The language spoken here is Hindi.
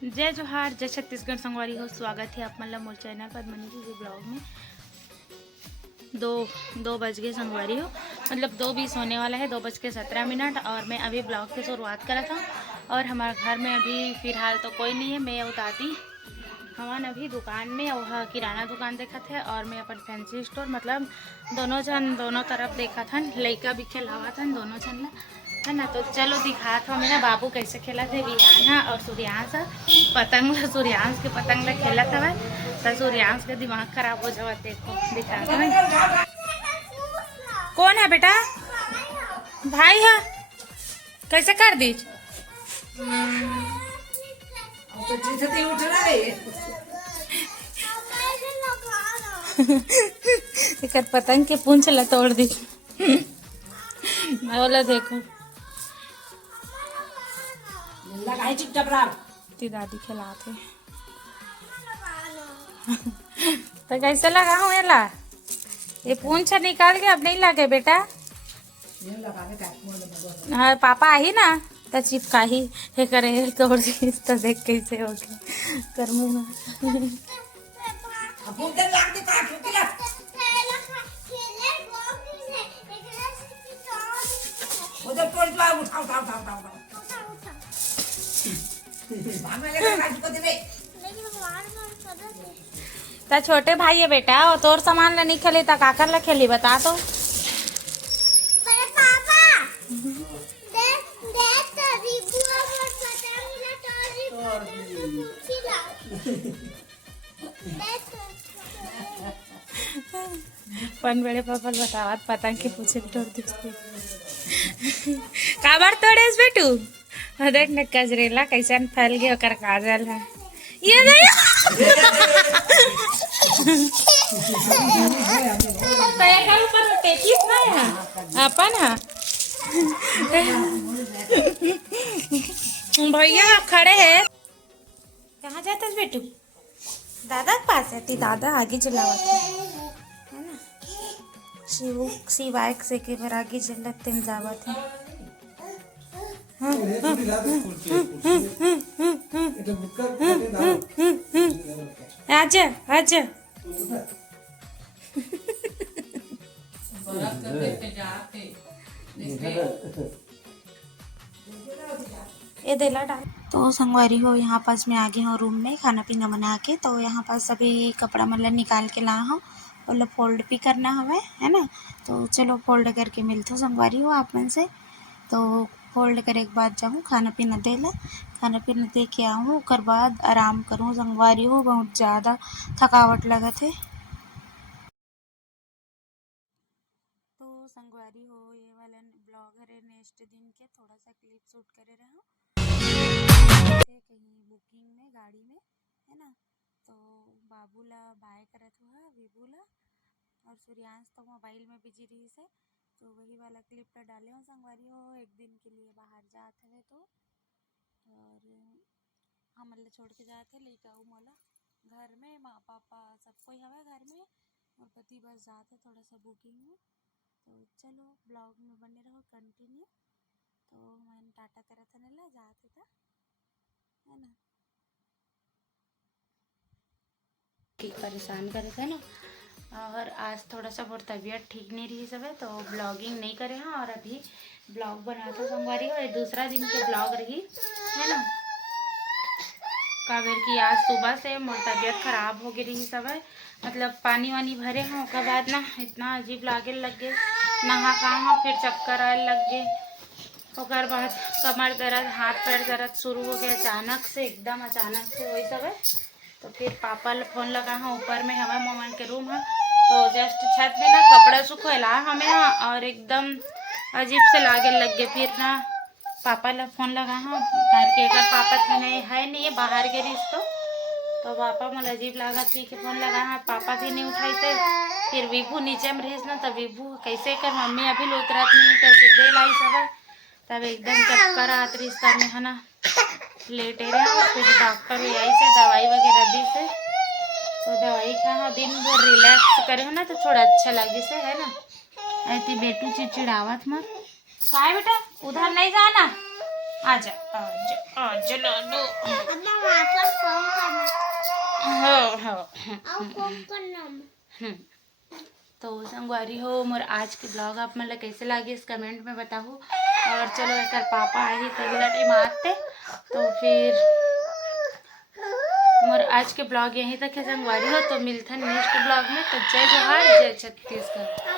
जय जोहार, जय छत्तीसगढ़ संगवारी हो। स्वागत है आप मतलब मोर चैनल पद्मनी जी ब्लॉग में। दो बज गए संगवारी हो, मतलब 2:20 होने वाला है, 2:17 और मैं अभी ब्लॉग की शुरुआत करा था। और हमारे घर में अभी फ़िलहाल तो कोई नहीं है। मैं और दादी हवन अभी दुकान में और किराना दुकान देखा थे और मैं अपन फैंसी स्टोर मतलब दोनों तरफ देखा था। लड़का भी खेलावा था दोनों जन ला, है ना। तो चलो दिखा था मेरा बाबू कैसे खेला थे वियाना और सूर्यांश पतंग सूर्यांश के पतंग ला खेला था। तो सूर्यांश का दिमाग खराब हो जावा। देखो दिखा था। कौन है बेटा? भाई है। कैसे कर दी? एक पतंग के पूंछ ला तोड़ दी। मैं बोला देखो ती दादी खिलाते। तो कैसे लगा हूँ ये पूंछ निकाल के अब नहीं लगे बेटा। हाँ पापा आई ना तो चिपका ही हे करे तोड़ दी। तो देख कैसे हो गया कर मुँह ता छोटे भाई है बेटा और तोर सामान ला नहीं खेली ता काकर ला खेली बता तो। पन बड़े पापा बतावत पतंग के पूछे तोड़ दी काबर तोड़े बेटू। देख न कजरेला कैसे फैल गया कर काजल है ये अपन हाँ भैया खड़े हैं। कहाँ जाता है बेटू? दादा के पास है। दादा आगे चलावा है ना। शिव बाइक से के बार आगे चलते जावत है। आजा आजा ये देला डाल। तो संगवारी हो यहाँ पास मैं आ गई हूँ रूम में खाना पीना बना के। तो यहाँ पास अभी कपड़ा मतलब निकाल के ला हूँ मतलब फोल्ड भी करना हमें है ना। तो चलो फोल्ड करके मिलते हो संगवारी हो आप मन से। तो फोल्ड करे के बाद जाऊँ खाना पीना दे ला, खाना पीना दे के आऊँ ओकर बाद आराम करूँ संगवारी हो। बहुत ज़्यादा थकावट लगा थे। तो संगवारी हो ये वाला ब्लॉग है नेक्स्ट दिन के थोड़ा सा क्लिप शूट करे रहा कहीं बुकिंग में गाड़ी में है ना। तो बाबूला बाय करत हुआ विभूला और सूर्यांश तो मोबाइल में बिजी रही से। तो वही वाला क्लिप पर डाले हो संगवारी हो। एक दिन के लिए बाहर जाते हुए तो और हम मतलब छोड़ के जाते लेके आऊँ मोला घर में माँ पापा सब कोई हवा घर में और पति बस जाते थोड़ा सा बुकिंग में। तो चलो ब्लॉग में बने रहो कंटिन्यू। तो मैंने टाटा करा था ना जाते था है ना। ठीक परेशान करे थे ना। और आज थोड़ा सा बहुत तबीयत ठीक नहीं रही सब है तो ब्लॉगिंग नहीं करे हैं। और अभी ब्लॉग बनाता संगवारी हो दूसरा दिन के ब्लॉग रही है ना। काबर की आज सुबह से मोर तबीयत खराब हो गई रही सब है मतलब पानी वानी भरे हैं उसके बाद ना इतना अजीब लागे लग गए नहा कहाँ फिर चक्कर आए लग गए। उसके बाद कमर दर्द हाथ पैर दर्द शुरू हो गया अचानक से एकदम अचानक से वही सब है। तो फिर पापा ने फोन लगा हाँ ऊपर में हवा मोमन के रूम है तो जस्ट छत में ना कपड़ा सुखला हमें हाँ और एकदम अजीब से लागे लग गए। फिर ना पापा ला फोन लगा हाँ करके अगर पापा थे नहीं है नहीं बाहर के रिश्तो तो पापा मुझे अजीब लगा थी कि फोन लगा हाँ पापा भी नहीं उठाई थे। फिर विभू नीचे में रहीस ना तब विभू कैसे कर मम्मी अभी लोतरत नहीं करके दे लाई सब तब एकदम चक्कर आत रिश्ता में है ना लेटे रहे। फिर डॉक्टर ले आई से दवाई वगैरह दी से तो दवाई खा दिन भर रिलैक्स करे हो ना तो थोड़ा अच्छा लगे से है ना। ऐसी बेटू चिड़चिड़ावत मत काय बेटा उधर नहीं जाना आजा आजा आजा लाडू तो संगवारी हो मोर आज के ब्लॉग आप मतलब कैसे लगे इस कमेंट में बताओ। और चलो अगर पापा आए ही तो टाइम आते तो फिर मोर आज के ब्लॉग यहीं तक है संगवारी हो। तो मिलते हैं नेक्स्ट ब्लॉग में। तो जय जोहार, जय छत्तीसगढ़।